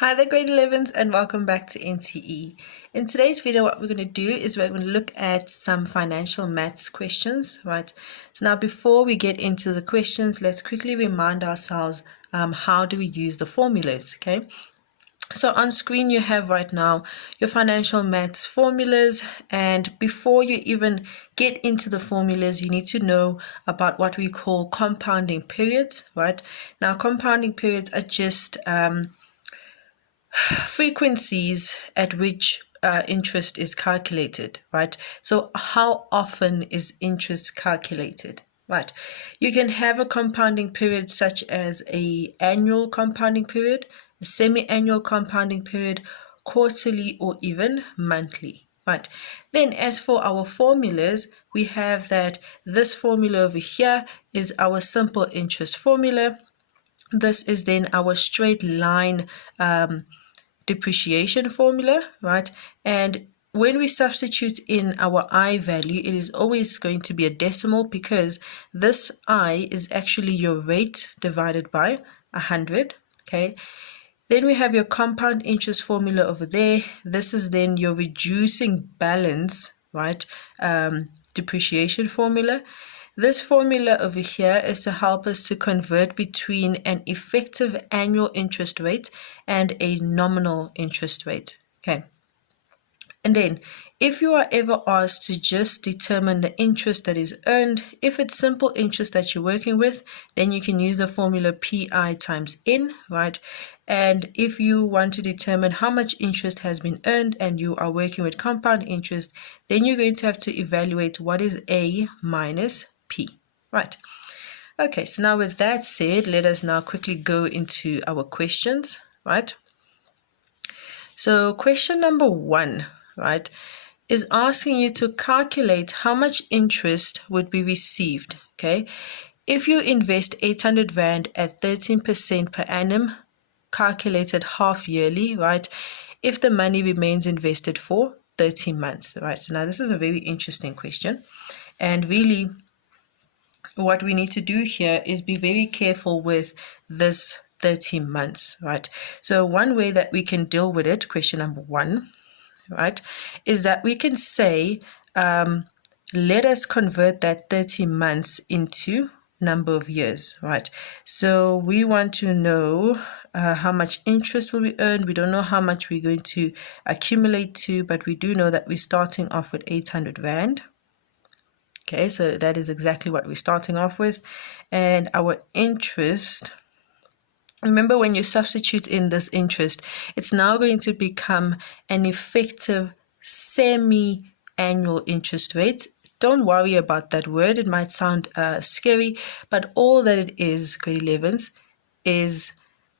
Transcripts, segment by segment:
Hi there grade 11s and welcome back to NTE. In today's video what we're going to do is we're going to look at some financial maths questions, right? So now before we get into the questions, let's quickly remind ourselves how do we use the formulas, okay? So on screen you have right now your financial maths formulas, and before you even get into the formulas you need to know about what we call compounding periods, right? Now compounding periods are just frequencies at which interest is calculated, right? So how often is interest calculated, right? You can have a compounding period such as a annual compounding period, a semi-annual compounding period, quarterly, or even monthly, right? Then as for our formulas, we have that this formula over here is our simple interest formula. This is then our straight line depreciation formula, right? And when we substitute in our I value, it is always going to be a decimal because this I is actually your rate divided by 100, okay? Then we have your compound interest formula over there. This is then your reducing balance, right? Depreciation formula. This formula over here is to help us to convert between an effective annual interest rate and a nominal interest rate, okay? And then if you are ever asked to just determine the interest that is earned, if it's simple interest that you're working with, then you can use the formula PI times N, right? And if you want to determine how much interest has been earned and you are working with compound interest, then you're going to have to evaluate what is A minus P, right? Okay, so now with that said, let us now quickly go into our questions, right? So question number 1, right, is asking you to calculate how much interest would be received, okay? If you invest 800 Rand at 13% per annum, calculated half yearly, right, if the money remains invested for 30 months, right? So now this is a very interesting question, and really what we need to do here is be very careful with this 30 months, right? So one way that we can deal with it, question number 1, right, is that we can say, let us convert that 30 months into number of years, right? So we want to know how much interest will be earned. We don't know how much we're going to accumulate to, but we do know that we're starting off with 800 Rand. Okay, so that is exactly what we're starting off with. And our interest, remember when you substitute in this interest, it's now going to become an effective semi-annual interest rate. Don't worry about that word. It might sound scary, but all that it is, grade 11s, is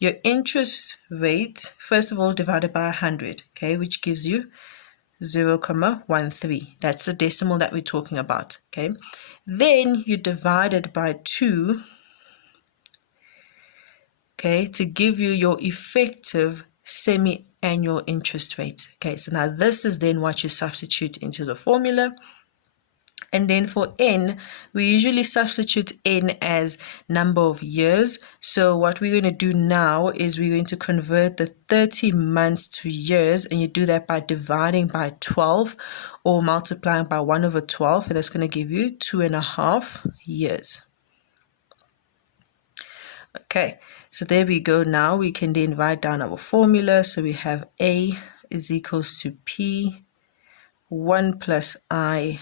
your interest rate, first of all, divided by 100, okay, which gives you 0.13. That's the decimal that we're talking about, okay? Then you divide it by 2, okay, to give you your effective semi-annual interest rate. Okay, so now this is then what you substitute into the formula. And then for N, we usually substitute N as number of years. So what we're going to do now is we're going to convert the 30 months to years, and you do that by dividing by 12 or multiplying by 1/12, and that's going to give you 2.5 years. Okay, so there we go. Now we can then write down our formula. So we have A is equals to P, 1 plus I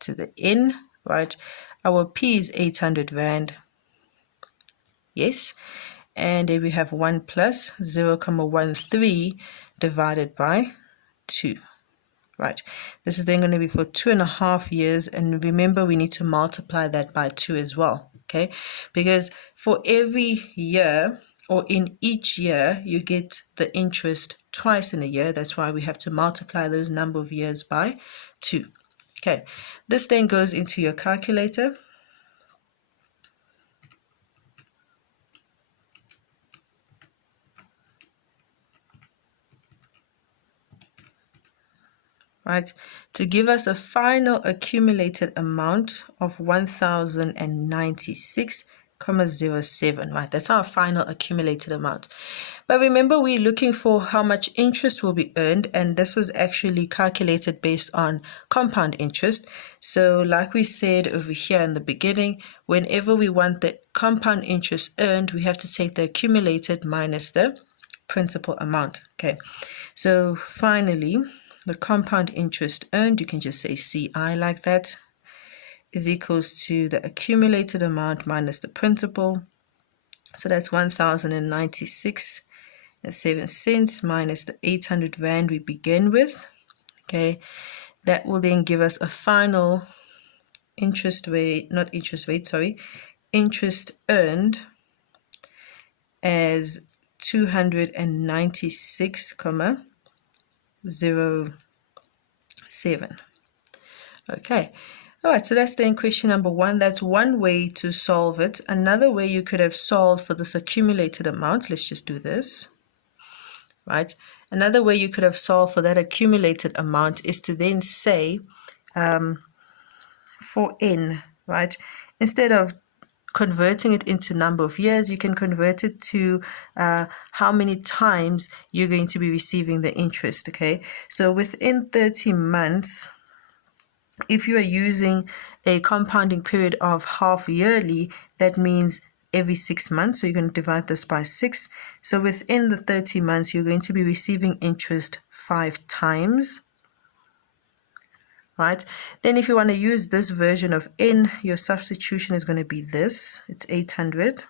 to the N, right? Our P is 800 Rand. Yes. And then we have 1 plus 0.13 divided by 2. Right. This is then going to be for 2.5 years. And remember, we need to multiply that by 2 as well. Okay. Because for every year, or in each year, you get the interest twice in a year. That's why we have to multiply those number of years by 2. Okay, this then goes into your calculator. Right, to give us a final accumulated amount of 1,096 0.07, right? That's our final accumulated amount. But remember, we're looking for how much interest will be earned, and this was actually calculated based on compound interest. So like we said over here in the beginning, whenever we want the compound interest earned, we have to take the accumulated minus the principal amount. Okay, so finally, the compound interest earned, you can just say CI like that, is equals to the accumulated amount minus the principal. So that's 1,096.07 cents minus the 800 Rand we begin with. Okay, that will then give us a final interest earned as 296.07. Okay. All right, so that's then question number 1. That's one way to solve it. Another way you could have solved for this accumulated amount, let's just do this, right? Another way you could have solved for that accumulated amount is to then say for N, right? Instead of converting it into number of years, you can convert it to how many times you're going to be receiving the interest, okay? So within 30 months, if you are using a compounding period of half yearly, that means every 6 months. So you're going to divide this by 6. So within the 30 months, you're going to be receiving interest 5 times. Right? Then if you want to use this version of N, your substitution is going to be this. It's 800.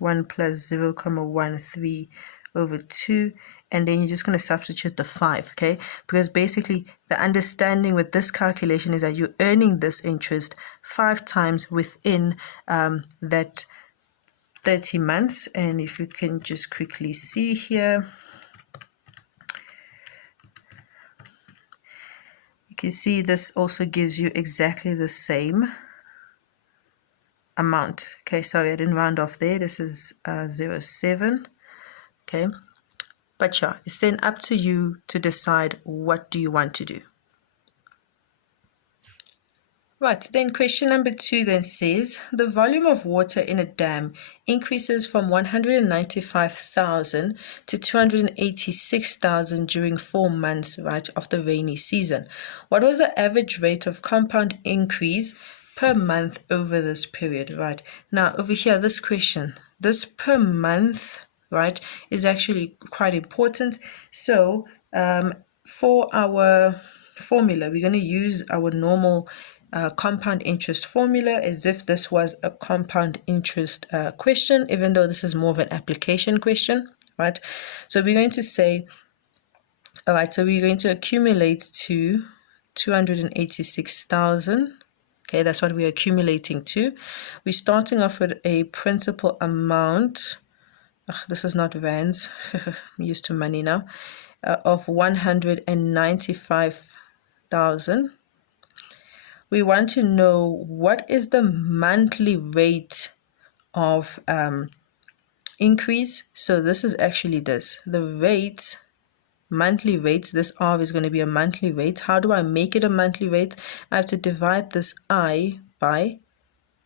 1 plus 0.13 over 2. And then you're just going to substitute the 5, okay? Because basically the understanding with this calculation is that you're earning this interest 5 times within that 30 months. And if you can just quickly see here, you can see this also gives you exactly the same amount. Okay, sorry, I didn't round off there. This is 0.7, okay? But yeah, it's then up to you to decide what do you want to do. Right, then question number 2 then says, the volume of water in a dam increases from 195,000 to 286,000 during 4 months, right, of the rainy season. What was the average rate of compound increase per month over this period, right? Now, over here, this question, this per month, right, is actually quite important. So for our formula, we're going to use our normal compound interest formula as if this was a compound interest question, even though this is more of an application question, right? So we're going to say, all right, so we're going to accumulate to 286,000. Okay, that's what we're accumulating to. We're starting off with a principal amount. This is not rands, I'm used to money now, of 195,000. We want to know what is the monthly rate of increase. So this is actually this, the rate, monthly rates. This R is going to be a monthly rate. How do I make it a monthly rate? I have to divide this I by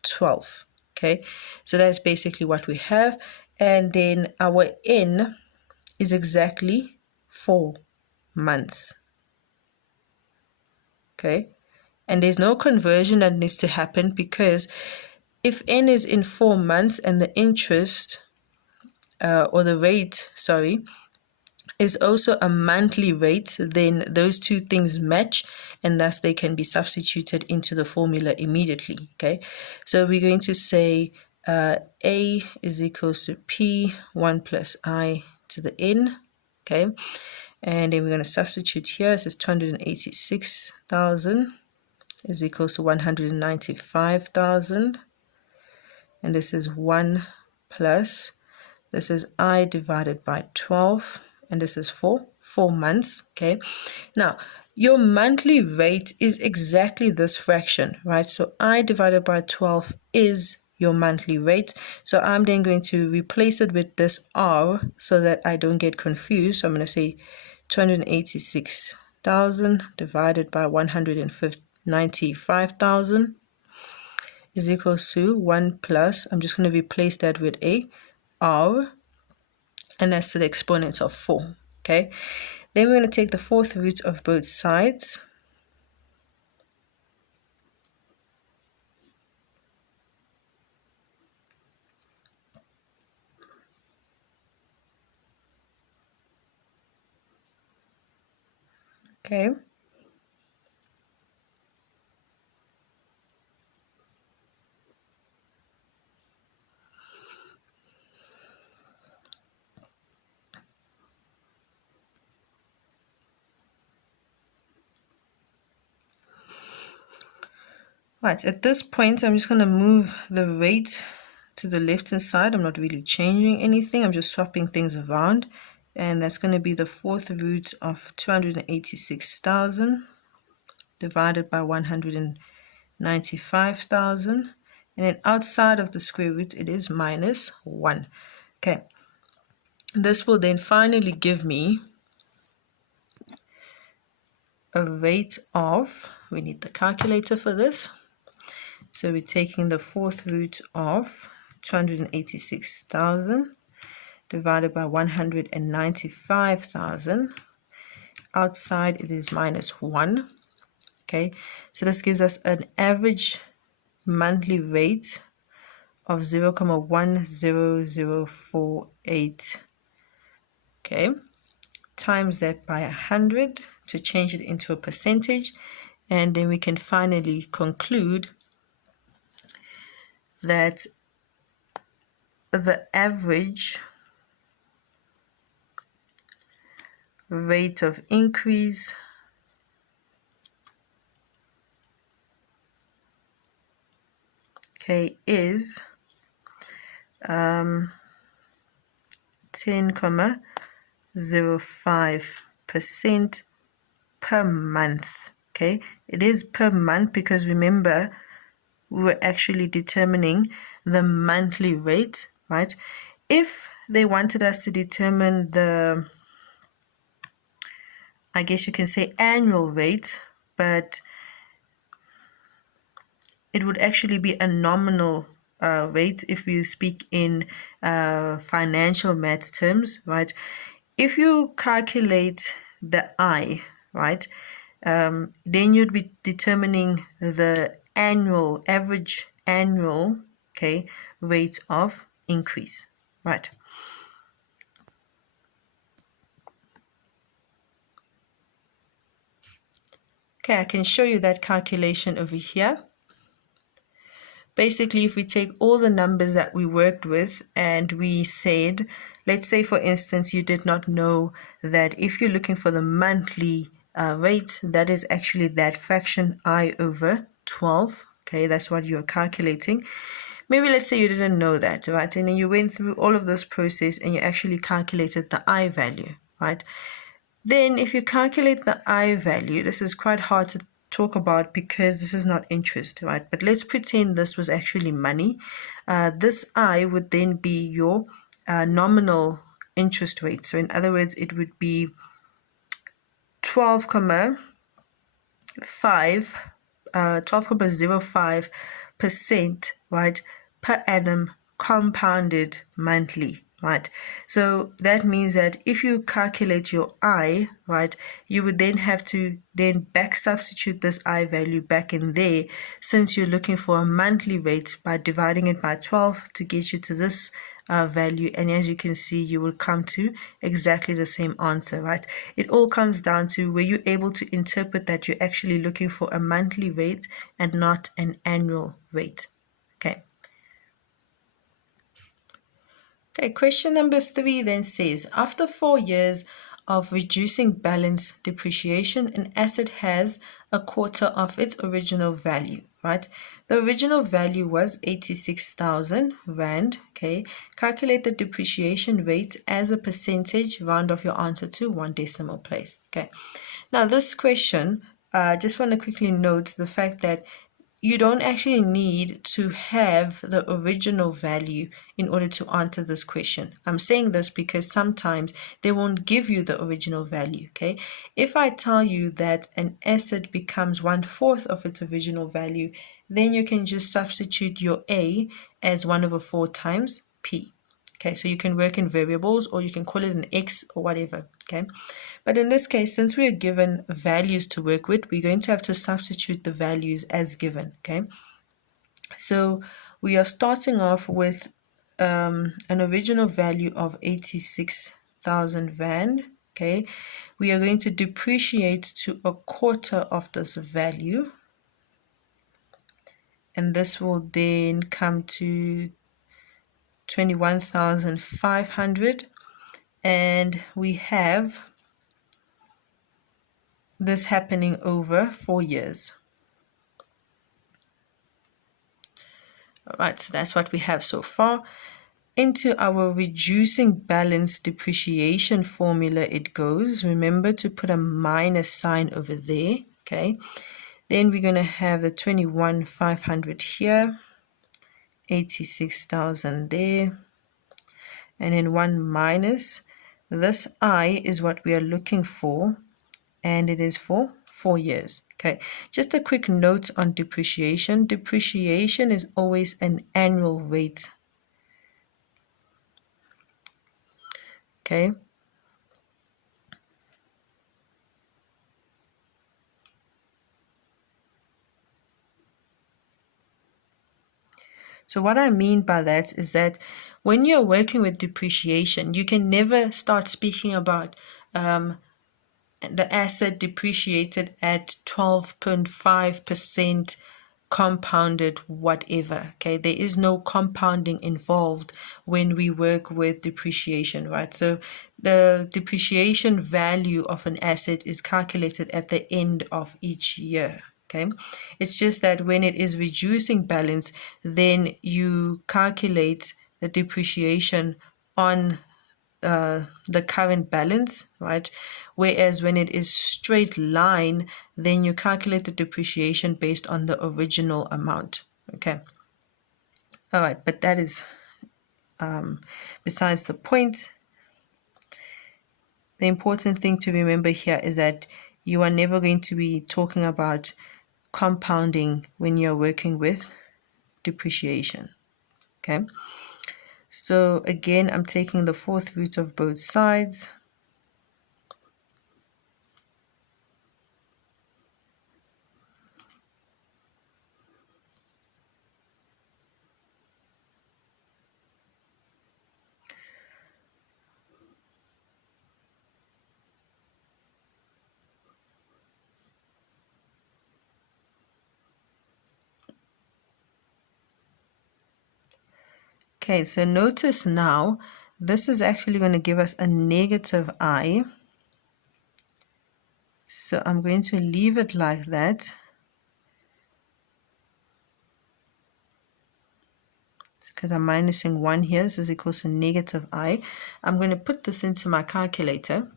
12. Okay, so that's basically what we have. And then our N is exactly 4 months. Okay, and there's no conversion that needs to happen, because if N is in 4 months and the interest or the rate, sorry, is also a monthly rate, then those two things match, and thus they can be substituted into the formula immediately. Okay, so we're going to say A is equals to P 1 plus I to the N. Okay, and then we're going to substitute here. This is 286,000 is equals to 195,000, and this is 1 plus, this is I divided by 12, and this is 4 months. Okay, now your monthly rate is exactly this fraction, right? So I divided by 12 is your monthly rate. So I'm then going to replace it with this R so that I don't get confused. So I'm going to say 286,000 divided by 195,000 is equals to 1 plus, I'm just going to replace that with a r, and that's to the exponent of 4. Okay, then we're going to take the fourth root of both sides. Okay, right, at this point, I'm just going to move the rate to the left-hand side. I'm not really changing anything. I'm just swapping things around. And that's going to be the fourth root of 286,000 divided by 195,000. And then outside of the square root, it is minus 1. Okay. This will then finally give me a rate of, we need the calculator for this. So we're taking the fourth root of 286,000 divided by 195,000. Outside it is minus 1. Okay, so this gives us an average monthly rate of 0.10048. Okay, times that by 100 to change it into a percentage, and then we can finally conclude that the average rate of increase is 10.05% per month. Okay, it is per month because remember we were actually determining the monthly rate, right? If they wanted us to determine the, I guess you can say, annual rate, but it would actually be a nominal rate if you speak in financial math terms, right? If you calculate the I, right, then you'd be determining the average annual, okay, rate of increase, right? Okay, I can show you that calculation over here. Basically, if we take all the numbers that we worked with and we said, let's say for instance, you did not know that if you're looking for the monthly rate, that is actually that fraction I over 12. Okay, that's what you're calculating. Maybe let's say you didn't know that, right? And then you went through all of this process and you actually calculated the I value, right? Then if you calculate the I value, this is quite hard to talk about because this is not interest, right? But let's pretend this was actually money. This I would then be your nominal interest rate. So in other words, it would be 12.05%, right, per annum compounded monthly, right? So that means that if you calculate your I, right, you would then have to then back substitute this I value back in there, since you're looking for a monthly rate, by dividing it by 12 to get you to this value. And as you can see, you will come to exactly the same answer, right? It all comes down to, were you able to interpret that you're actually looking for a monthly rate and not an annual rate? Okay. Okay, question number 3 then says, after 4 years of reducing balance depreciation, an asset has a quarter of its original value, right? The original value was 86,000 Rand, okay? Calculate the depreciation rate as a percentage, round off your answer to 1 decimal place, okay? Now this question, I just want to quickly note the fact that you don't actually need to have the original value in order to answer this question. I'm saying this because sometimes they won't give you the original value, okay? If I tell you that an asset becomes 1/4 of its original value, then you can just substitute your A as 1/4 times P. Okay, so you can work in variables or you can call it an X or whatever, okay? But in this case, since we are given values to work with, we're going to have to substitute the values as given, okay? So we are starting off with an original value of 86,000 Rand, okay? We are going to depreciate to 1/4 of this value, and this will then come to 21,500, and we have this happening over 4 years. All right, so that's what we have so far. Into our reducing balance depreciation formula it goes. Remember to put a minus sign over there, okay? Then we're going to have the 21,500 here, 86,000 there, and then 1 minus. This I is what we are looking for, and it is for 4 years. Okay, just a quick note on depreciation. Depreciation is always an annual rate. Okay. So what I mean by that is that when you're working with depreciation, you can never start speaking about the asset depreciated at 12.5% compounded whatever. Okay, there is no compounding involved when we work with depreciation, right? So the depreciation value of an asset is calculated at the end of each year. Okay, it's just that when it is reducing balance, then you calculate the depreciation on the current balance, right? Whereas when it is straight line, then you calculate the depreciation based on the original amount. Okay. All right, but that is besides the point. The important thing to remember here is that you are never going to be talking about compounding when you're working with depreciation. Okay. So again, I'm taking the 4th root of both sides. Okay, so notice now, this is actually going to give us a negative I. So I'm going to leave it like that. Because I'm minusing 1 here, this is equals to negative I. I'm going to put this into my calculator.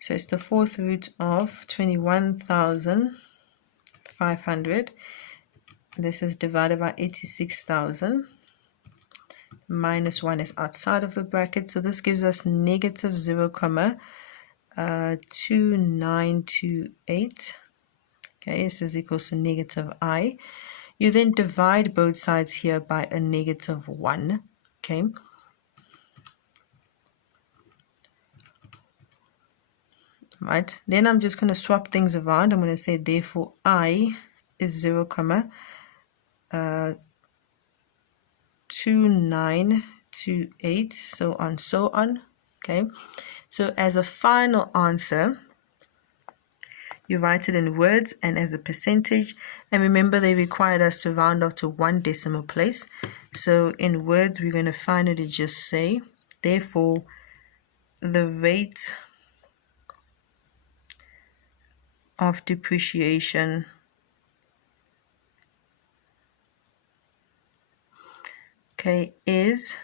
So it's the 4th root of 21,500. This is divided by 86,000. Minus 1 is outside of the bracket. So this gives us negative 0,2928. Okay, this is equals to negative I. You then divide both sides here by a negative 1. Okay. Right. Then I'm just going to swap things around. I'm going to say therefore I is 0,2928, so on. Okay. So as a final answer, you write it in words and as a percentage. And remember, they required us to round off to 1 decimal place. So in words, we're going to finally just say, therefore, the rate of depreciation okay is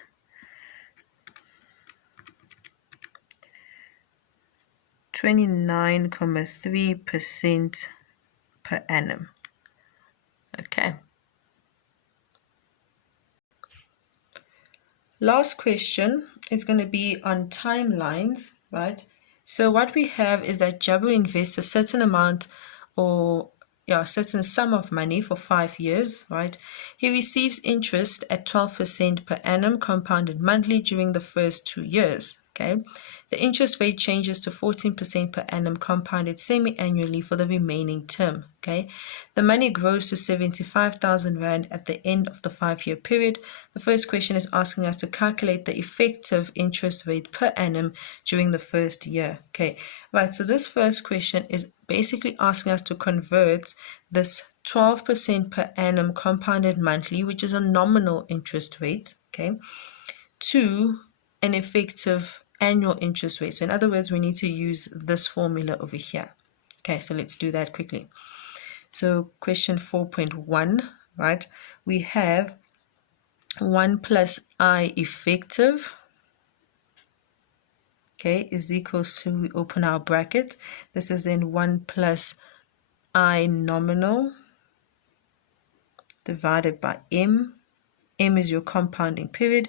29.3% per annum. Okay. Last question is going to be on timelines, right? So what we have is that Jabu invests a certain amount or certain sum of money for 5 years, right? He receives interest at 12% per annum compounded monthly during the first 2 years, okay? The interest rate changes to 14% per annum compounded semi-annually for the remaining term, okay? The money grows to 75,000 Rand at the end of the 5-year period. The first question is asking us to calculate the effective interest rate per annum during the first year, okay? Right, so this first question is basically asking us to convert this 12% per annum compounded monthly, which is a nominal interest rate, okay, to an effective annual interest rate. So in other words, we need to use this formula over here. Okay, so let's do that quickly. So question 4.1, right, we have 1 plus I effective, okay, is equals to, we open our bracket. This is then 1 plus I nominal divided by M. M is your compounding period.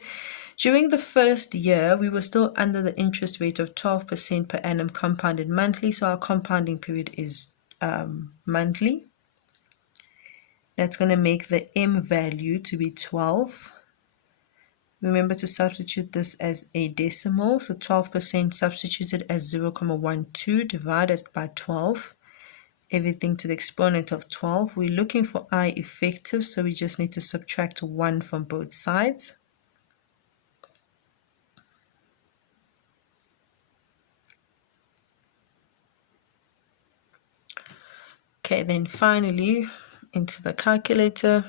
During the first year, we were still under the interest rate of 12% per annum compounded monthly, so our compounding period is monthly. That's going to make the M value to be 12. Remember to substitute this as a decimal, so 12% substituted as 0.12 divided by 12. Everything to the exponent of 12. We're looking for I effective, so we just need to subtract 1 from both sides. Okay, then finally into the calculator,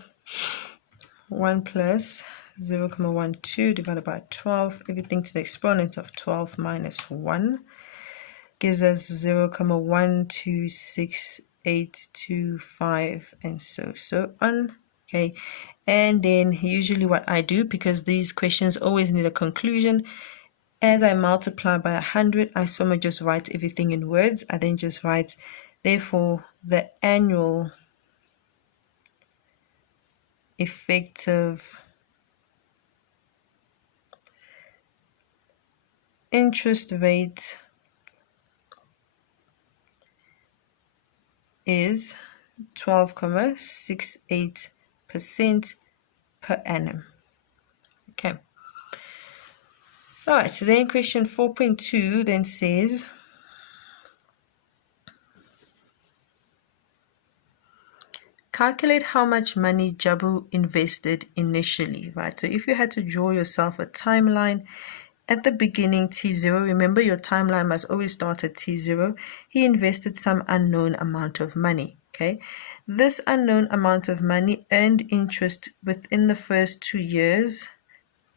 1 plus 0.12 divided by 12, everything to the exponent of 12 minus 1 gives us 0.126825 and so on. Okay, and then usually what I do, because these questions always need a conclusion, as I multiply by 100, I somehow just write everything in words. I then just write, therefore, the annual effective interest rate is 12.68% per annum. Okay. All right, so then question 4.2 then says, calculate how much money Jabu invested initially, right? So if you had to draw yourself a timeline at the beginning, T0, remember your timeline must always start at T0. He invested some unknown amount of money, okay? This unknown amount of money earned interest within the first 2 years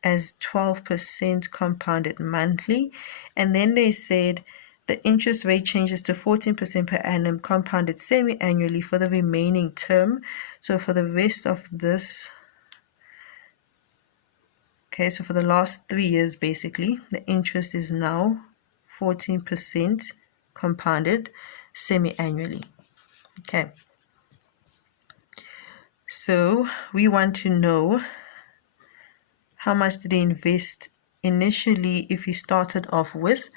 as 12% compounded monthly. And then they said the interest rate changes to 14% per annum compounded semi-annually for the remaining term. So for the rest of this, okay, so for the last 3 years, basically, the interest is now 14% compounded semi-annually. Okay. So we want to know how much did he invest initially if he started off with,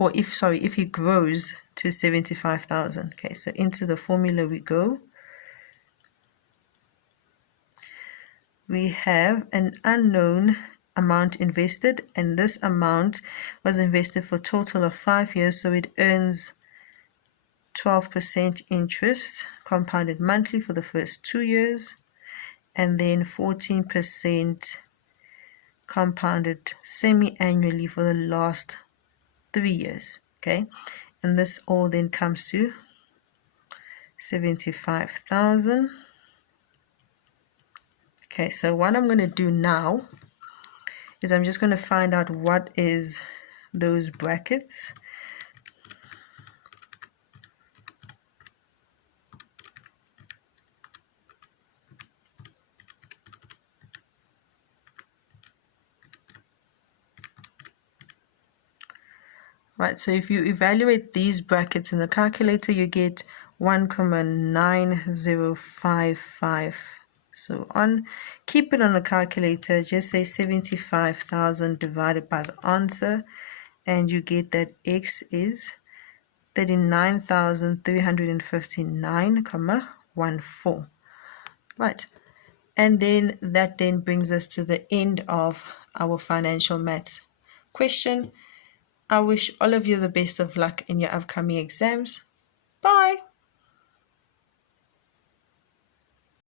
or if he grows to 75,000. Okay, so into the formula we go. We have an unknown amount invested, and this amount was invested for a total of 5 years, so it earns 12% interest compounded monthly for the first 2 years, and then 14% compounded semi-annually for the last 3 years. Okay, and this all then comes to 75,000. Okay, so what I'm going to do now is I'm just going to find out what is those brackets. Right, so if you evaluate these brackets in the calculator, you get 1.9055. So on, keep it on the calculator, just say 75,000 divided by the answer, and you get that X is 39,359,14. Right. And then that then brings us to the end of our financial maths question. I wish all of you the best of luck in your upcoming exams. Bye.